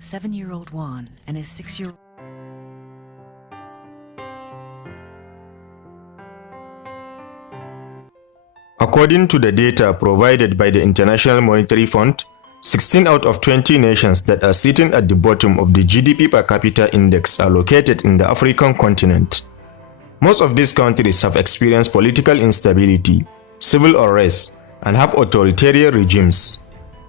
7-year-old Juan and his 6-year-old According to the data provided by the International Monetary Fund, 16 out of 20 nations that are sitting at the bottom of the GDP per capita index are located in the African continent. Most of these countries have experienced political instability, civil unrest, and have authoritarian regimes.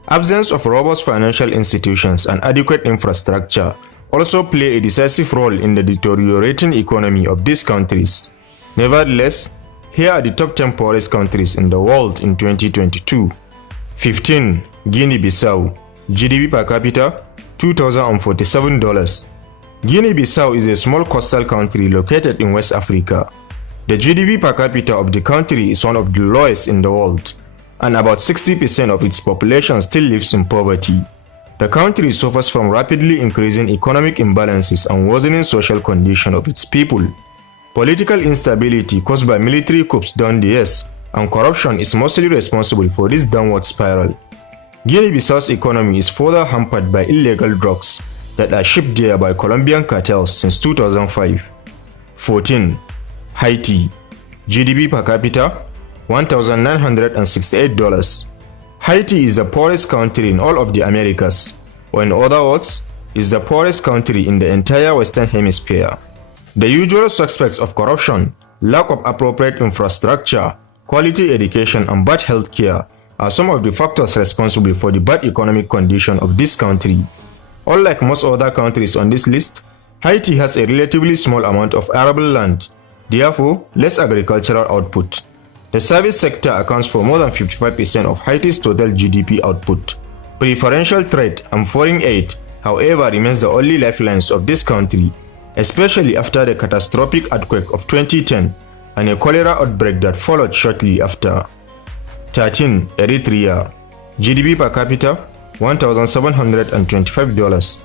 Absence of robust financial institutions and adequate infrastructure also play a decisive role in the deteriorating economy of these countries. Nevertheless, here are the top 10 poorest countries in the world in 2022. 15. Guinea-Bissau. GDP per capita $2,047. Guinea-Bissau is a small coastal country located in West Africa. The GDP per capita of the country is one of the lowest in the world, and about 60% of its population still lives in poverty. The country suffers from rapidly increasing economic imbalances and worsening social condition of its people. Political instability caused by military coups down the years and corruption is mostly responsible for this downward spiral. Guinea-Bissau's economy is further hampered by illegal drugs that are shipped there by Colombian cartels since 2005. 14. Haiti. GDP per capita $1,968. Haiti is the poorest country in all of the Americas, or in other words, is the poorest country in the entire Western Hemisphere. The usual suspects of corruption, lack of appropriate infrastructure, quality education, and bad health care are some of the factors responsible for the bad economic condition of this country. Unlike most other countries on this list, Haiti has a relatively small amount of arable land, therefore less agricultural output. The service sector accounts for more than 55% of Haiti's total GDP output. Preferential trade and foreign aid, however, remains the only lifelines of this country, especially after the catastrophic earthquake of 2010 and a cholera outbreak that followed shortly after. 13. Eritrea. GDP per capita $1,725.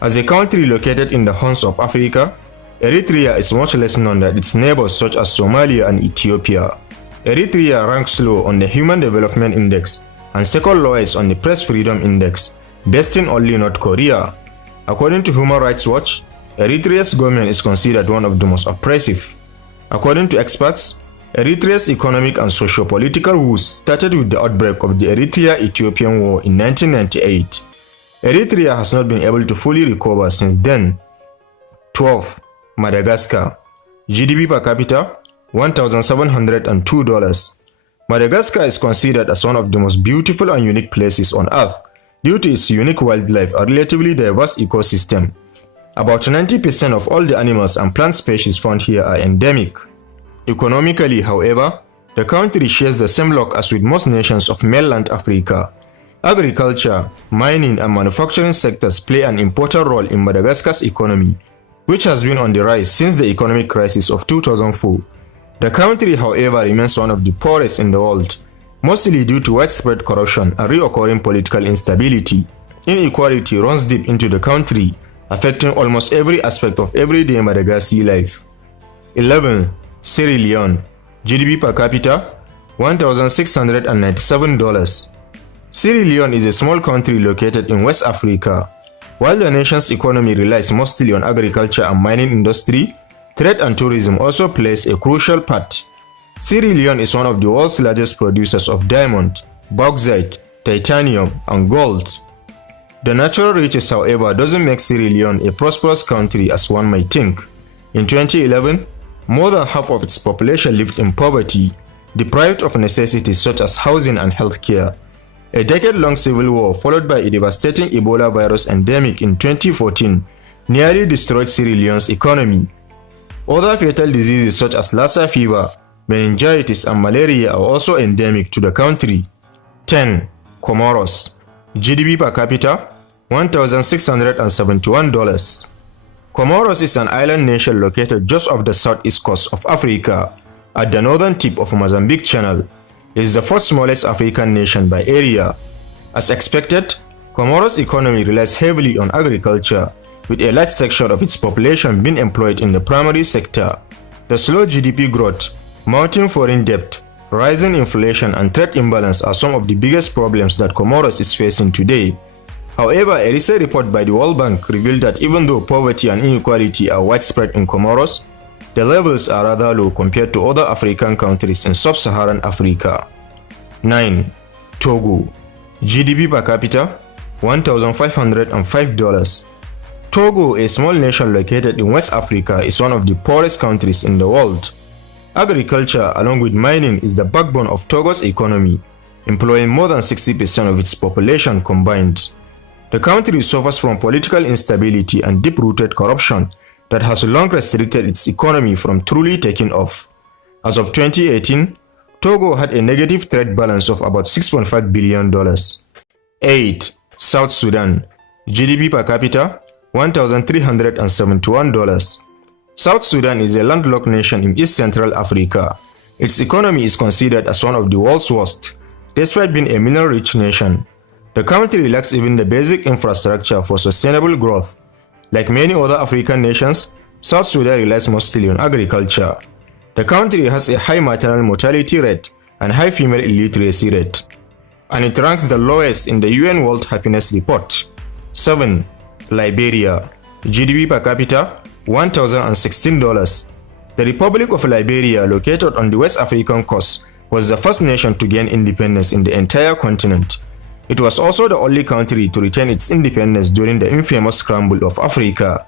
As a country located in the horns of Africa, Eritrea is much less known than its neighbors such as Somalia and Ethiopia. Eritrea ranks low on the Human Development Index and second lowest on the Press Freedom Index, besting only North Korea. According to Human Rights Watch, Eritrea's government is considered one of the most oppressive. According to experts, Eritrea's economic and socio-political woes started with the outbreak of the Eritrea-Ethiopian War in 1998. Eritrea has not been able to fully recover since then. 12. Madagascar. GDP per capita $1,702. Madagascar is considered as one of the most beautiful and unique places on Earth due to its unique wildlife and relatively diverse ecosystem. About 90% of all the animals and plant species found here are endemic. Economically, however, the country shares the same luck as with most nations of mainland Africa. Agriculture, mining, and manufacturing sectors play an important role in Madagascar's economy, which has been on the rise since the economic crisis of 2004. The country, however, remains one of the poorest in the world, mostly due to widespread corruption and reoccurring political instability. Inequality runs deep into the country, affecting almost every aspect of everyday Madagascar life. 11. Sierra Leone. GDP per capita $1,697. Sierra Leone is a small country located in West Africa. While the nation's economy relies mostly on agriculture and mining industry, trade and tourism also plays a crucial part. Sierra Leone is one of the world's largest producers of diamond, bauxite, titanium, and gold. The natural riches, however, doesn't make Sierra Leone a prosperous country as one might think. In 2011, more than half of its population lived in poverty, deprived of necessities such as housing and healthcare. A decade-long civil war followed by a devastating Ebola virus endemic in 2014 nearly destroyed Sierra Leone's economy. Other fatal diseases such as Lassa fever, meningitis, and malaria are also endemic to the country. 10. Comoros. GDP per capita $1,671. Comoros is an island nation located just off the southeast coast of Africa, at the northern tip of Mozambique Channel. It is the fourth smallest African nation by area. As expected, Comoros' economy relies heavily on agriculture, with a large section of its population being employed in the primary sector. The slow GDP growth, mounting foreign debt, rising inflation, and trade imbalance are some of the biggest problems that Comoros is facing today. However, a recent report by the World Bank revealed that even though poverty and inequality are widespread in Comoros, the levels are rather low compared to other African countries in sub-Saharan Africa. 9. Togo. GDP per capita $1,505. Togo, a small nation located in West Africa, is one of the poorest countries in the world. Agriculture, along with mining, is the backbone of Togo's economy, employing more than 60% of its population combined. The country suffers from political instability and deep-rooted corruption that has long restricted its economy from truly taking off. As of 2018, Togo had a negative trade balance of about $6.5 billion. 8. South Sudan. GDP per capita $1,371. South Sudan is a landlocked nation in East Central Africa. Its economy is considered as one of the world's worst, despite being a mineral-rich nation. The country lacks even the basic infrastructure for sustainable growth. Like many other African nations, South Sudan relies mostly on agriculture. The country has a high maternal mortality rate and high female illiteracy rate, and it ranks the lowest in the UN World Happiness Report. 7. Liberia. GDP per capita $1,016. The Republic of Liberia, located on the West African coast, was the first nation to gain independence in the entire continent. It was also the only country to retain its independence during the infamous Scramble of Africa.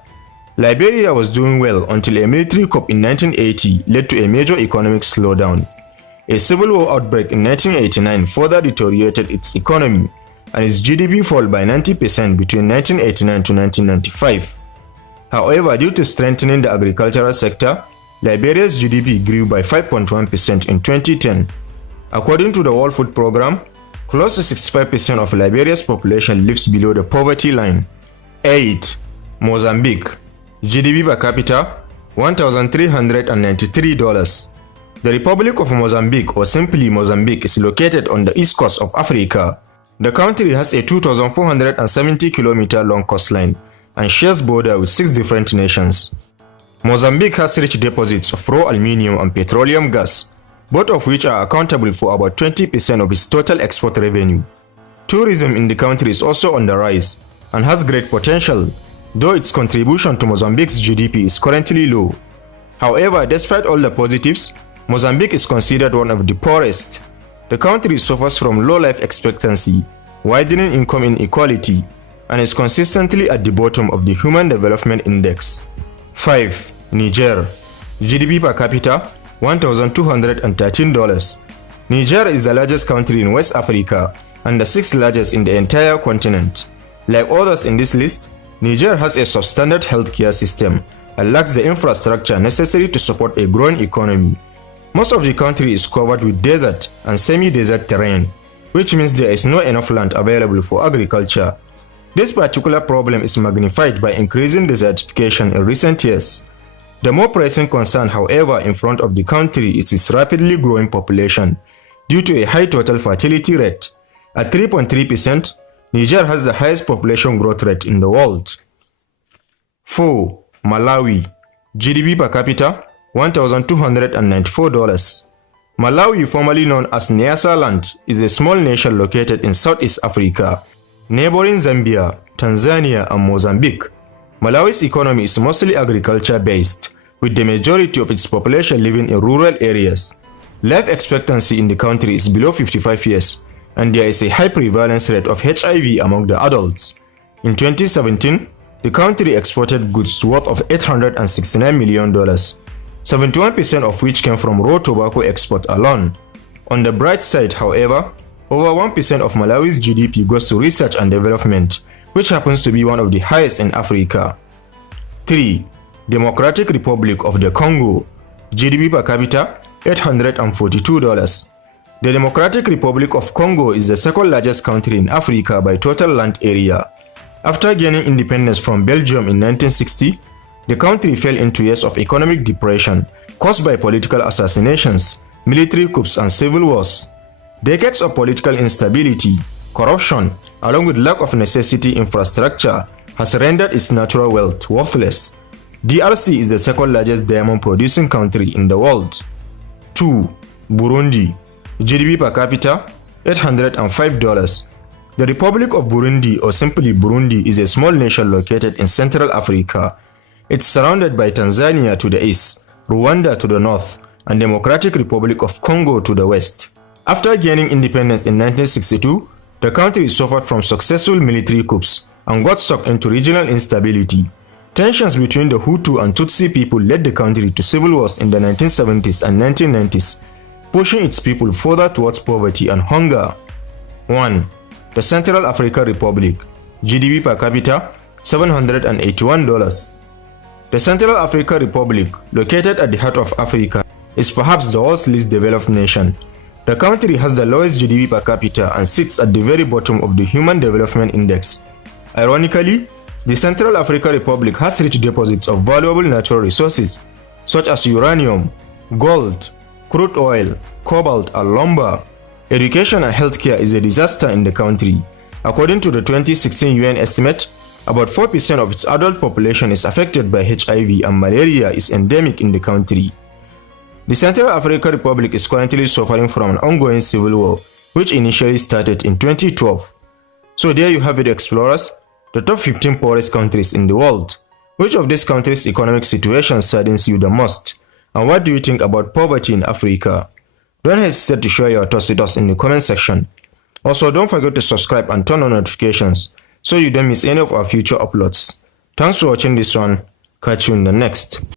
Liberia was doing well until a military coup in 1980 led to a major economic slowdown. A civil war outbreak in 1989 further deteriorated its economy, and its GDP fell by 90% between 1989 to 1995. However, due to strengthening the agricultural sector, Liberia's GDP grew by 5.1% in 2010. According to the World Food Programme, close to 65% of Liberia's population lives below the poverty line. 8. Mozambique. GDP per capita $1,393. The Republic of Mozambique, or simply Mozambique, is located on the east coast of Africa. The country has a 2,470-kilometer long coastline and shares border with 6 different nations. Mozambique has rich deposits of raw aluminium and petroleum gas, both of which are accountable for about 20% of its total export revenue. Tourism in the country is also on the rise and has great potential, though its contribution to Mozambique's GDP is currently low. However, despite all the positives, Mozambique is considered one of the poorest. The country suffers from low life expectancy, widening income inequality, and is consistently at the bottom of the Human Development Index. 5. Niger. GDP per capita $1,213. Niger is the largest country in West Africa and the 6th largest in the entire continent. Like others in this list, Niger has a substandard healthcare system and lacks the infrastructure necessary to support a growing economy. Most of the country is covered with desert and semi-desert terrain, which means there is not enough land available for agriculture. This particular problem is magnified by increasing desertification in recent years. The more pressing concern, however, in front of the country is its rapidly growing population due to a high total fertility rate. At 3.3%, Niger has the highest population growth rate in the world. 4. Malawi. GDP per capita $1,294. Malawi, formerly known as Nyasaland, is a small nation located in Southeast Africa, neighboring Zambia, Tanzania, and Mozambique. Malawi's economy is mostly agriculture-based, with the majority of its population living in rural areas. Life expectancy in the country is below 55 years, and there is a high prevalence rate of HIV among the adults. In 2017, the country exported goods worth of $869 million, 71% of which came from raw tobacco export alone. On the bright side, however, over 1% of Malawi's GDP goes to research and development, which happens to be one of the highest in Africa. 3. Democratic Republic of the Congo. GDP per capita $842. The Democratic Republic of Congo is the second largest country in Africa by total land area. After gaining independence from Belgium in 1960, the country fell into years of economic depression caused by political assassinations, military coups, and civil wars. Decades of political instability, corruption, along with lack of necessary infrastructure, has rendered its natural wealth worthless. DRC is the second largest diamond-producing country in the world. 2. Burundi. GDP per capita $805. The Republic of Burundi, or simply Burundi, is a small nation located in Central Africa. It's surrounded by Tanzania to the east, Rwanda to the north, and Democratic Republic of Congo to the west. After gaining independence in 1962, the country suffered from successful military coups and got sucked into regional instability. Tensions between the Hutu and Tutsi people led the country to civil wars in the 1970s and 1990s, pushing its people further towards poverty and hunger. 1. The Central African Republic. GDP per capita $781. The Central African Republic, located at the heart of Africa, is perhaps the world's least developed nation. The country has the lowest GDP per capita and sits at the very bottom of the Human Development Index. Ironically, the Central African Republic has rich deposits of valuable natural resources such as uranium, gold, crude oil, cobalt, and lumber. Education and healthcare is a disaster in the country. According to the 2016 UN estimate, about 4% of its adult population is affected by HIV and malaria is endemic in the country. The Central African Republic is currently suffering from an ongoing civil war, which initially started in 2012. So there you have it, explorers, the top 15 poorest countries in the world. Which of these countries' economic situation saddens you the most? And what do you think about poverty in Africa? Don't hesitate to share your thoughts with us in the comment section. Also, don't forget to subscribe and turn on notifications so you don't miss any of our future uploads. Thanks for watching this one. Catch you in the next.